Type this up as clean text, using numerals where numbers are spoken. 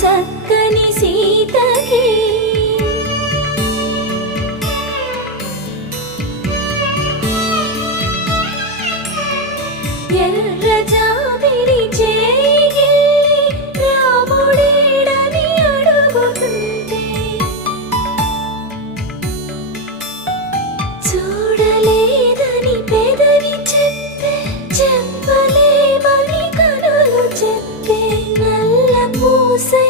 చక్కని సీతకి ఎర్ర జాబిలి చేయి రాముడేడని అడుగుతుంటే చూడలేదని పెదవి చెప్పే చెప్పలేమని కనులు చెప్పే నల్ల పూసై